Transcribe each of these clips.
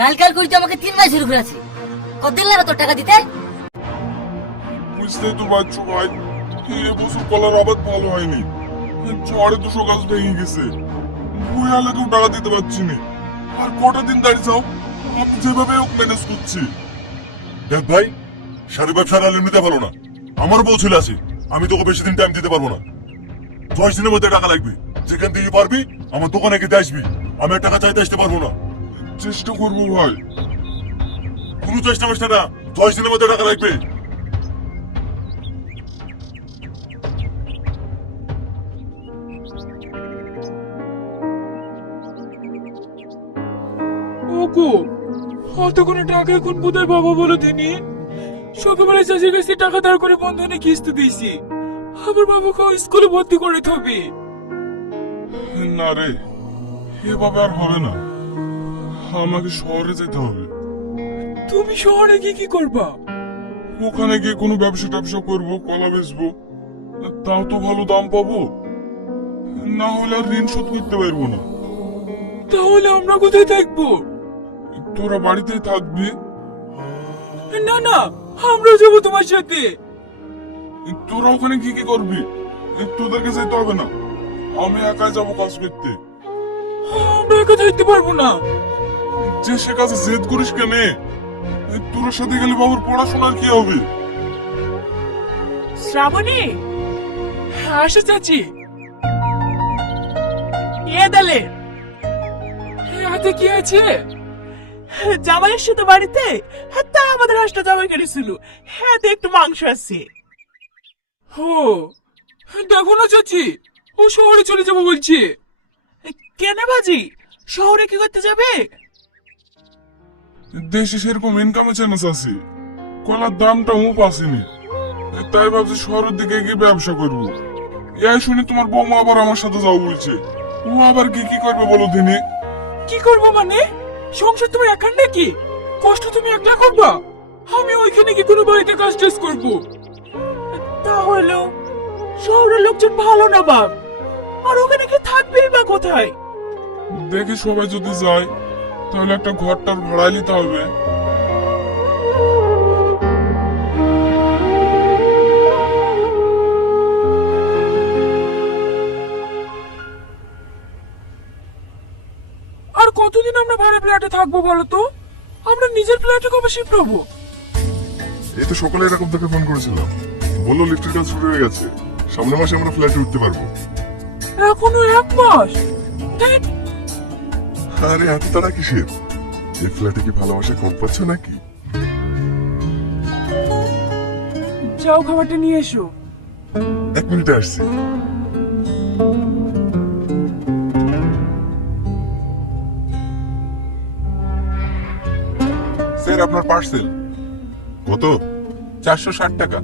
কাল কাল করে আমাকে তিন মাস শুরু করেছি। কতদিন লাগবে তোর টাকা দিতে? বুঝতেই তো পারছ ভাই, এ বছর কলার আবাদ ভালো হয়নি। ঝড়ে দুশো গাছ ভেঙে গেছে। বই কেউ টাকা দিতে পারছি না। আর কটা দিন দাঁড়িয়ে যাও আমি যেভাবে হোক ম্যানেজ করছি। দেখ ভাই, সারি ব্যবসার আর এমনিতে ভালো না। আমার বউ ছেলে আছে, আমি তোকে বেশি দিন টাইম দিতে পারব না। দশ দিনের মধ্যে টাকা লাগবে। যেখান থেকে পারবি, আমার দোকানে খেতে আসবি। আমি টাকা চাইতে আসতে পারব না। চেষ্টা করব ভাই। কোনো চেষ্টা মেষ্টা না। দশ দিনের মধ্যে টাকা লাগবে। ওগো অত কোনো টাকা এখন কোথায় বলো তিনি? সকালবেলা চাষের কাছে টাকা ধার করে বন্ধনে কিস্তি দিয়েছি। আবার বাবাকে স্কুলে ভর্তি করে হবে। না রে এভাবে আর হবে না। আমাকে শহরে যেতে হবে। তুমি শহরে গিয়ে কি করবা? ওখানে গিয়ে কোনো ব্যবসা ট্যাবসা করব কলা বেচবো। তাও তো ভালো দাম পাবো। না হলে আর ঋণ শোধ করতে পারব না। তাহলে আমরা কোথায় থাকব? তোরা বাড়িতে থাকবি। না না আমরা যাব তোমার সাথে। তোরা ওখানে কি কি করবি? তোদেরকে যেতে হবে না। আমি একাই যাব কাজ করতে। আমরা একা থাকতে পারব না। যে সে কাজে জেদ করিস কেনে তোর সাথে গেলে বাবুর পড়াশোনার কি হবে? শ্রাবণী! আসো চাচি। এ দালে হাতে কি আছে জামাই এসে তো বাড়িতে? হ্যাঁ তাই আমাদের হাঁসটা জামাই কেটেছিল। হ্যাঁ তো একটু মাংস আছে। হো দেখো না চাচি, ও শহরে চলে যাব বলছে। কেন বাজি? শহরে কি করতে যাবে? দেশে সেরকম ইনকামে চ্যানেস আছে। কলার দামটা ও পাসিনি। তাই ভাবছি শহরের দিকে গিয়ে ব্যবসা করব। এই শুনে তোমার বৌমা আবার আমার সাথে যাও বলছে। ও আবার কি কি করবে বলো দিনে? কি করব মানে? সংসার তুমি একার নাকি? কষ্ট তুমি একলা করবা? আমি ওইখানে কি কোনো বাড়িতে কাজ টাজ করব। তাহলেও শহরের লোকজন ভালো না বাপ। আর ওখানে কি থাকবেই বা কোথায়? দেখি সবাই যদি যায় তাহলে একটা ঘরটার ভাড়া নিতে হবে। আর কতদিন আমরা ভাড়া ফ্ল্যাটে থাকব বলো তো? আমরা নিজের ফ্ল্যাটে কবে শিফট হব? এই তো সকালে এরকম তোকে ফোন করেছিলাম। বলল লিফটের কাজ শুরু হয়ে গেছে। সামনের মাসে আমরা ফ্ল্যাটে উঠতে পারব। এখনও এক মাস? আরে এত তারা কিসের? এই ফ্ল্যাটে কি ভালোবাসা কম পাচ্ছ নাকি? যাও খাবারটা নিয়ে এসো। এক মিনিটে আসছি। স্যার আপনার পার্সেল। কত? চারশো ষাট টাকা।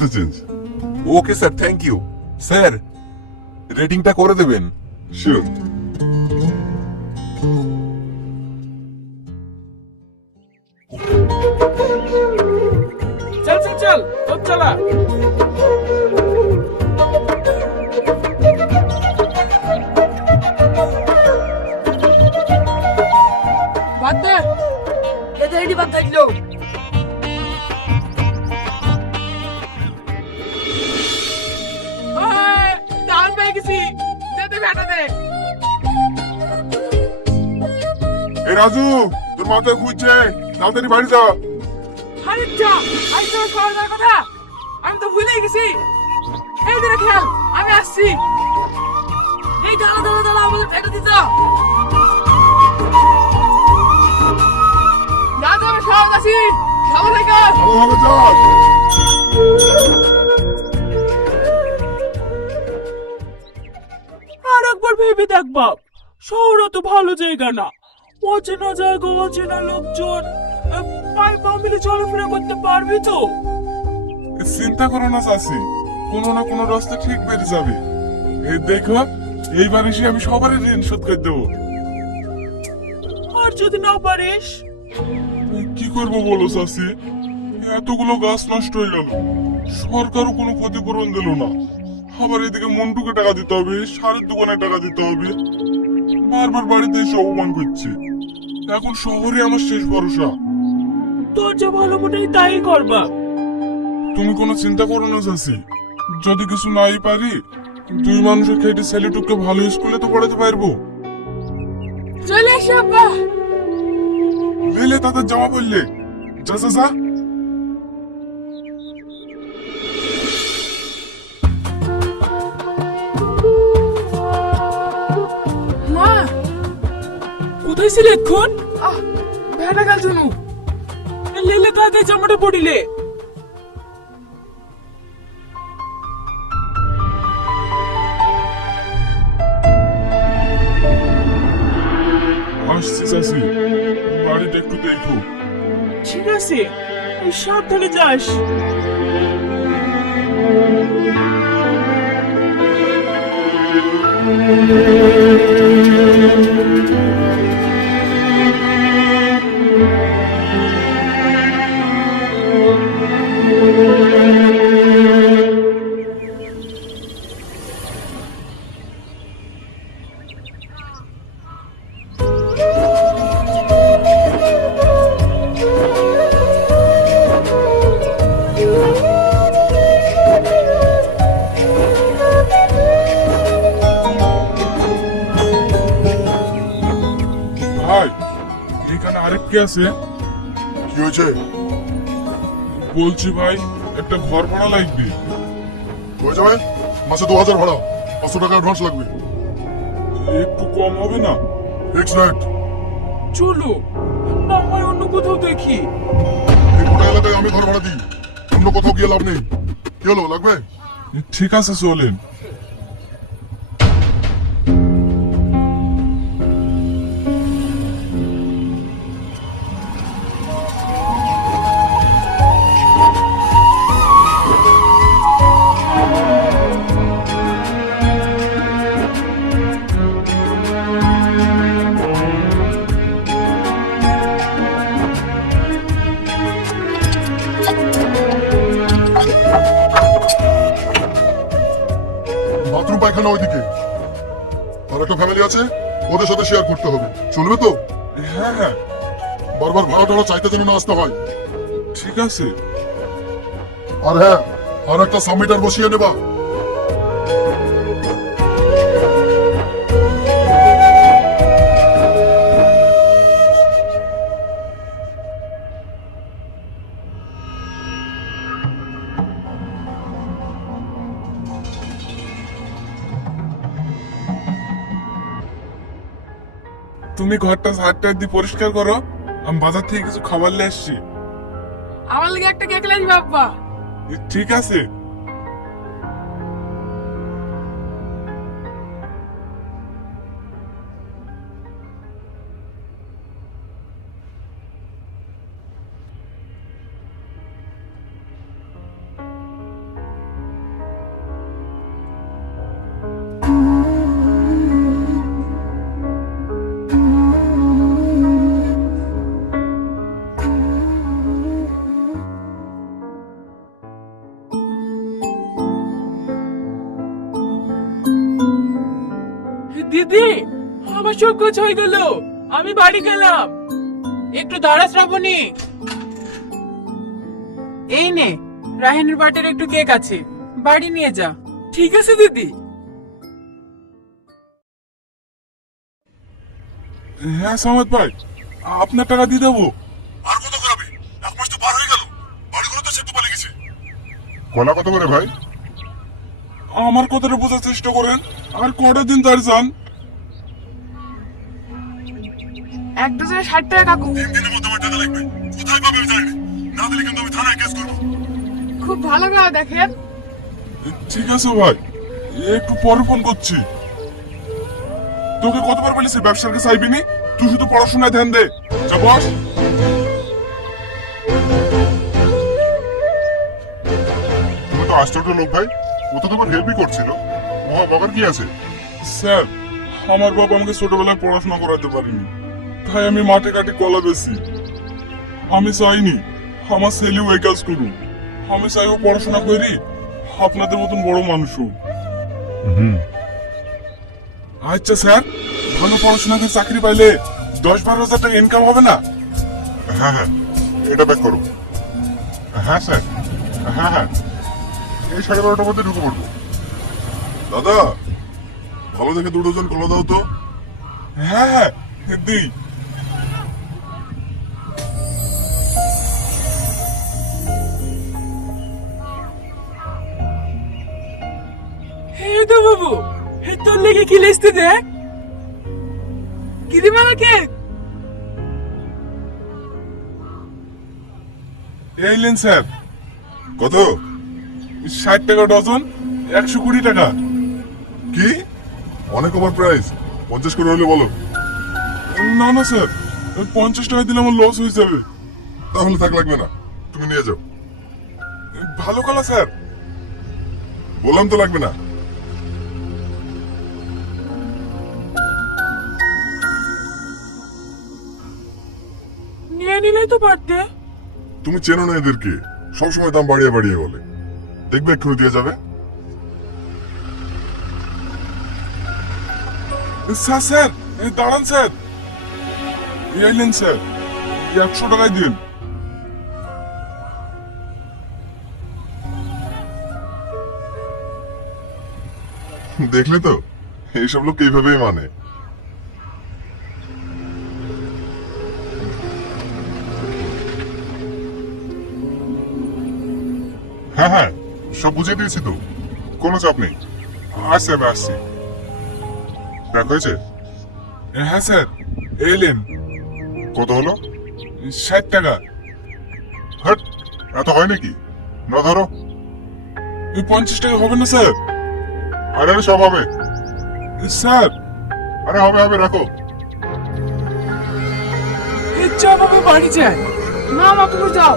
The change. Okay sir thank you sir রেটিংটা করে দেবেন শিওর চল চল চল তোর চালা রাজু তোর মাথায় খুঁজছে তাড়াতাড়ি বাড়ি যা। আরে যা আই খাওয়ার দাওয়ার কথা? আমি তো ভুলেই গেছি। এই দিকে খেয়াল আমি আসছি। এই দাঁড়া দাঁড়া দাঁড়া আমাদের টাকা দিতে তো আমি আছি খাওয়া থেকে ভালোভাবে যা। আর একবার ভেবে দেখ বাপ শহরও তো ভালো জায়গা না। অচেনা জায়গা অচেনা লোকজন। পায়ে পা মিলে চলাফেরা করতে পারবি তো? চিন্তা করো না চাষি কোনো না কোনো রাস্তা ঠিক বেরিয়ে যাবে। এই দেখো এইবার এসে আমি সবারই ঋণ শোধ করে দেবো। আর যদি না পারিস? কি করব বলো চাষি এতগুলো গাছ নষ্ট হয়ে গেল। সরকারও কোনো ক্ষতিপূরণ দিল না। আবার এদিকে মন্টুকে টাকা দিতে হবে সারের দোকানে টাকা দিতে হবে। বারবার বাড়িতে এসে অপমান করছে। এখন শহরে আমার শেষ ভরসা। তোর যা ভালো মনে হয় তাই করবা। তুমি কোনো চিন্তা করো না চাষি যদি কিছু নাই পারি দুই মানুষের খেটে ছেলেটুককে ভালো স্কুলে তো পড়াতে পারব। চলে এসো আব্বা। লেলে তাদের জামা পড়লে যা যা। কোথায় ছিলে এখন আহ ভেড়া গেল শুনু লেলে তাদের জামাটা পড়িলে। আসছি চাষি বাড়িটা একটু দেখো। ঠিক আছে এই সাবধানে যাস। ভাই আছে? কি হয়েছে? বলছি ভাই একটা ঘর ভাড়া লাগবে। হয়ে যাবে মাসে দু হাজার ভাড়া। পাঁচশো টাকা অ্যাডভান্স লাগবে। একটু কম হবে না? ফিক্স নাইট চলো না হয় অন্য কোথাও দেখি। এই গোটা এলাকায় আমি ঘর ভাড়া দিই। অন্য কোথাও গিয়ে লাভ নেই। কি হলো লাগবে? ঠিক আছে চলেন। পায়খানা ওইদিকে। আর একটা ফ্যামিলি আছে ওদের সাথে শেয়ার করতে হবে। চলবে তো? হ্যাঁ হ্যাঁ। বারবার ভাড়া টাড়া চাইতে যেন না আসতে হয়। ঠিক আছে। আর হ্যাঁ আর একটা সাবমিটার বসিয়ে নেবা। তুমি ঘরটা সাতটা দিয়ে পরিষ্কার করো আমি বাজার থেকে কিছু খাবার নিয়ে আসছি। আমার লাগে একটা কেক লাগবে আব্বা। ঠিক আছে। দিদি আমার সব কাজ হয়ে গেল। আমি বাড়ি গেলাম। একটু দাঁড়া শ্রাবণী। এই নে রাহিনের বাটের একটু কেক আছে। বাড়ি নিয়ে যা। ঠিক আছে দিদি। হ্যাঁ সামাদ ভাই আপনার টাকা দিয়ে দেবো। আর কত করাবে? এক মাস তো পার হয়ে গেল। বাড়ি ঘরে তো সেতু পালিয়ে গেছে। কলা কত করে ভাই? আমার কথাটা বোঝার চেষ্টা করেন। আর কটা দিন দাঁড় যান? এক ডজনে ষাট টাকা কাকু। তিন দিনের মধ্যে আমার টাকা লাগবে। কোথায় পাবে আমি জানি না। না দিলে কিন্তু আমি থানায় কেস করব। খুব ভালো করে দেখেন। ঠিক আছে ভাই একটু পরে ফোন করছি। তোকে কতবার বলেছি ব্যবসার কাছে আইবিনি তুই শুধু পড়াশোনায় ধ্যান দে। যা বস। তুমি তো আশ্চর্য লোক ভাই ও তো তোমার হেল্পই করছিল। মহা বাবার কি আছে? স্যার আমার বাবা আমাকে ছোটবেলায় পড়াশোনা করাতে পারেনি। তাই আমি মাঠে কাটে কলা বেশি আমি চাইনি আমার ছেলেও এই কাজ করুন আমি চাই ও পড়াশোনা করি আপনাদের মতন বড় মানুষ হুম। আচ্ছা স্যার ভালো পড়াশোনা করে চাকরি পাইলে দশ বারো হাজার টাকা ইনকাম হবে না? হ্যাঁ হ্যাঁ এটা ব্যাক করো। হ্যাঁ স্যার। হ্যাঁ হ্যাঁ। এই সাড়ে বারোটার মধ্যে ঢুকে পড়ব। দাদা ভালো দেখে দু ডজন কলা দাও তো। হ্যাঁ হ্যাঁ দিই তো বাবু তোর লেগে কি লিখতে দেখ? গিরিমালা কেক এই লেন স্যার। কত? ষাট টাকা ডজন, একশো কুড়ি টাকা। কি? অনেক ওভার প্রাইস। পঞ্চাশ করে হলে বলো। না না, স্যার। পঞ্চাশ টাকা দিলে আমার লস হয়ে যাবে। তাহলে থাক, লাগবে না। তুমি নিয়ে যাও। ভালো কলা, স্যার। বললাম তো লাগবে না। নিলেই তো পারতে তুমি চেনো না এদেরকে? সবসময় দাম বাড়িয়ে বাড়িয়ে বলে। দেখবে এক্ষুনি দিয়ে যাবে? স্যার স্যার দাঁড়ান, স্যার। এই লেন স্যার। একশো টাকায় দিন। দেখলে তো? এইসব লোক এইভাবেই মানে। হ্যাঁ হ্যাঁ সব বুঝিয়ে দিয়েছি তো। কোনো চাপ নেই। আসছি আমি, আসছি। ব্যাক হয়েছে? হ্যাঁ স্যার এই লেন কত হলো? ষাট টাকা। হাট, এত হয় নাকি? না ধরো। এই পঞ্চাশ টাকা হবে না, স্যার। আরে আরে, সব হবে। স্যার, আরে, হবে হবে, রাখো। চ বাবা, বাড়ি যায় না মা তুমি যাও।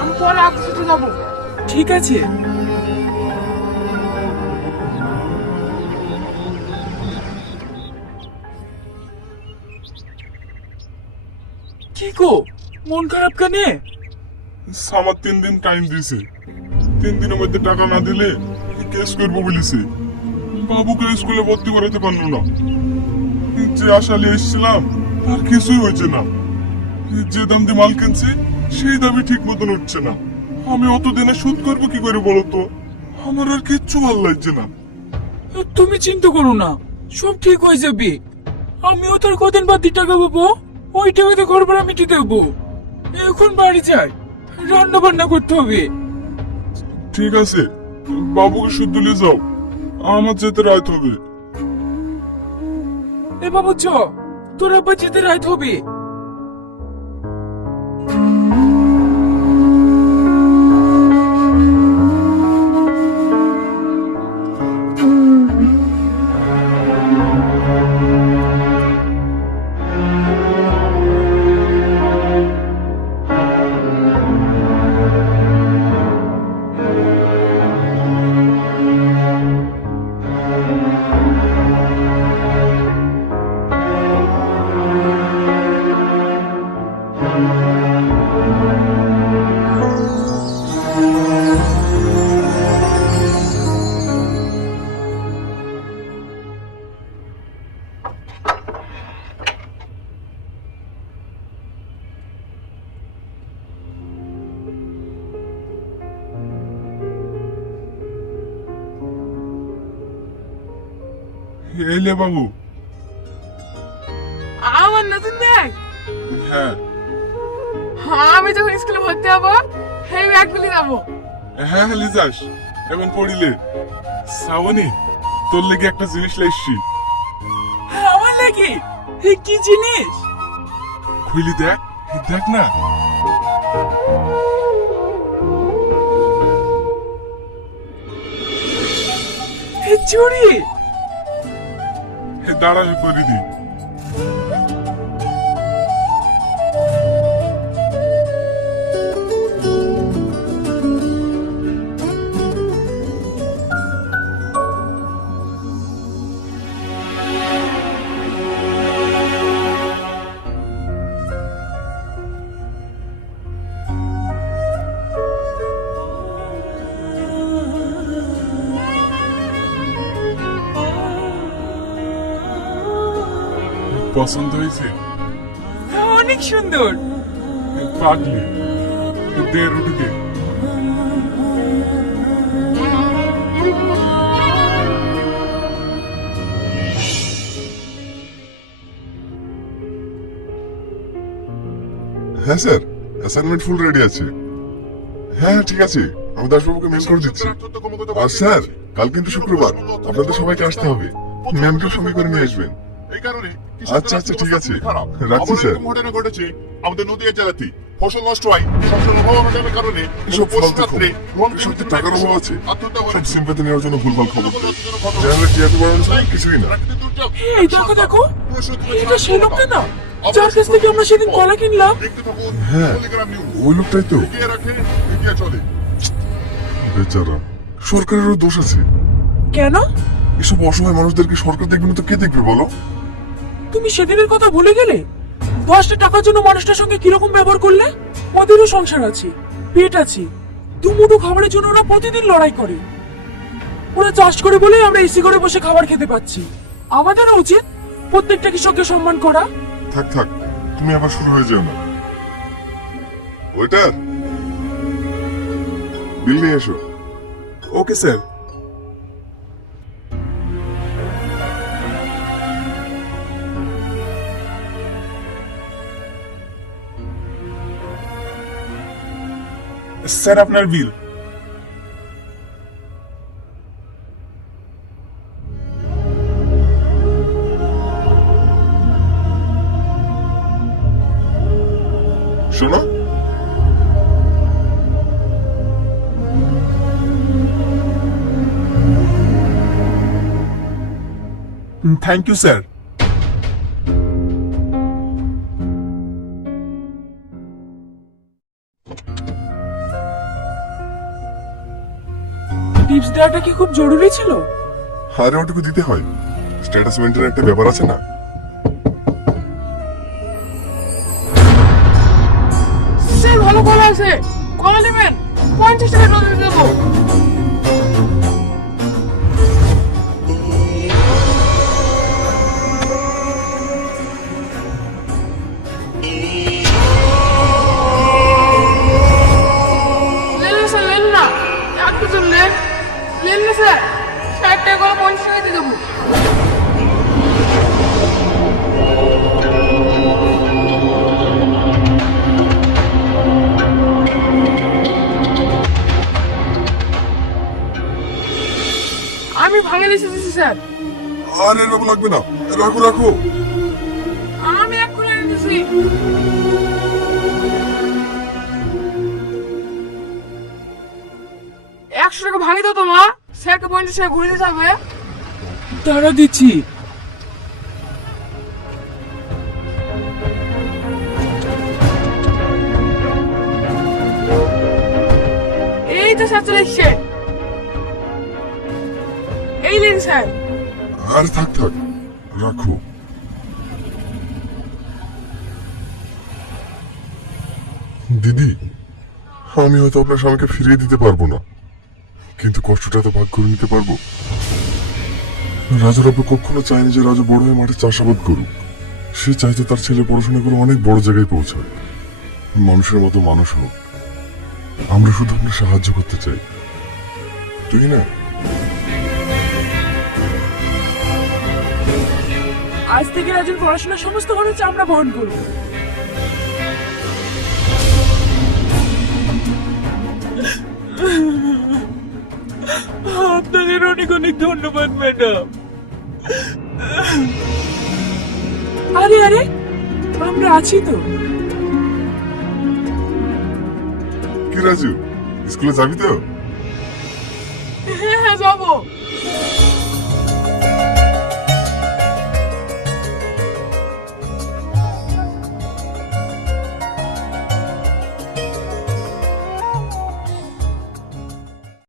আমি পরে সাথে যাব। ঠিক আছে। কি মন খারাপ কেনে? আমার তিন দিন টাইম দিয়েছে তিন দিনের মধ্যে টাকা না দিলে কেস করব বলেছে। বাবুকে স্কুলে ভর্তি করাতে পারল না। যে আশালে এসেছিলাম, তার কিছুই হয়েছে না। যে দাম দিয়ে মাল কিনছি, সেই দামই ঠিক মতন উঠছে না। আমি অত দিনে শোধ করব কি করে বলো তো আমার আর কিচ্ছু ভালো লাগছে না। তুমি চিন্তা করো না সব ঠিক হয়ে যাবে। আমিও তোর কদিন বাদ দিয়ে টাকা পাবো ওই টাকাতে ঘর ভাড়া মিটিয়ে দেবো। এখন বাড়ি যাই রান্না বান্না করতে হবে। ঠিক আছে বাবুকে শুদ্ধ নিয়ে যাও আমার যেতে রাত হবে। এ বাবু চ তোর আব্বা যেতে রাত হবে। এলে বাবু আমার নতুন ব্যাগ হ্যাঁ আমি যখন স্কুলে ভর্তি হব সেই ব্যাগগুলি যাব হ্যাঁ হ্যাঁ লিজাস এখন পড়িলে। শ্রাবণী তোর লেগে একটা জিনিস লাইছি আমার এ কি জিনিস? খুইলি দেখ দেখ না। চুরি! দাঁড়া আমি করে দিই। পছন্দ হয়েছে? অনেক সুন্দর। পাগলি দে রুটি দে। হ্যাঁ স্যার অ্যাসাইনমেন্ট ফুল রেডি আছে। হ্যাঁ হ্যাঁ ঠিক আছে আমি দাসবাবুকে মেল করে দিচ্ছি। আর স্যার কাল কিন্তু শুক্রবার আপনাদের সবাইকে আসতে হবে। ম্যামকেও সঙ্গে করে নিয়ে আসবেন। এই কারণে আচ্ছা, আচ্ছা, ঠিক আছে। রাখছি, স্যার। ঘটনা ঘটেছে আমাদের নদীয়া জেলাতে ফসল নষ্ট হয় ফসল অভাব কারণে এসব তো টাকার অভাব আছে? সব সিম্পাতি নেওয়ার জন্য ভুলভাল খবর বাড়ানো ছাড়া কিছুই না। এই দেখো দেখো। এটা সেই লোকটা না যার কাছ থেকে আমরা সেদিন কলা কিনলাম। হ্যাঁ। ওই লোকটাই তো। বেচারা। সরকারেরও দোষ আছে। কেন? এসব অসহায় মানুষদেরকে সরকার দেখবে না তো কে দেখবে বলো? তুমি সেদিনের কথা ভুলে গেলে? দশটা টাকার জন্য মানুষটার সঙ্গে কীরকম ব্যবহার করলে? ওদেরও সংসার আছে পেট আছে। দুমুঠো খাবারের জন্য ওরা প্রতিদিন লড়াই করে। ওরা চাষ করে বলেই আমরা এসি করে বসে খাবার খেতে পাচ্ছি। আমাদেরও উচিত প্রত্যেকটা কৃষককে সম্মান করা। থাক থাক তুমি আবার শুরু হয়ে যাও না। বিল নিয়ে এসো। Okay sir. স্যার আপনার বিল শোনো থ্যাংক ইউ স্যার দেওয়াটা কি খুব জরুরি ছিল? আরে ওটুকু দিতে হয়। স্ট্যাটাস মেনটেন একটা ব্যাপার আছে না? স্যার ভালো কলা আছে। কলা নেবেন পঞ্চাশ টাকা নজরে দেবো। স্যার। আর এর বাবু লাগবে না। রাখো রাখো। আমি এক্ষুনি এনেছি একশো টাকা ভাঙি দাও তো মা। স্যারকে পঞ্চাশ টাকা ঘুরে দিতে হবে তারা দিচ্ছি। এই লেন স্যার। আর থাক থাক রাখো। দিদি, আমি হয়তো আপনার স্বামীকে ফিরিয়ে দিতে পারব না। কিন্তু কষ্টটা তো ভাগ করে নিতে পারব? রাজুর আপু কখনো চায়নি যে রাজু বড় হয়ে মাঠে চাষাবাদ করুক। সে চাইতো তার ছেলে পড়াশোনা করে অনেক বড় জায়গায় পৌঁছায়। মানুষের মতো মানুষ হোক। আমরা শুধু আপনার সাহায্য করতে চাই। তুই না? আজ থেকে রাজুর পড়াশোনার সমস্ত খরচ আমরা বহন করব। আপনাদের অনেক অনেক ধন্যবাদ ম্যাডাম। আরে আরে আমরা আছি তো। কি রাজু স্কুলে যাবি তো? হ্যাঁ হ্যাঁ যাব।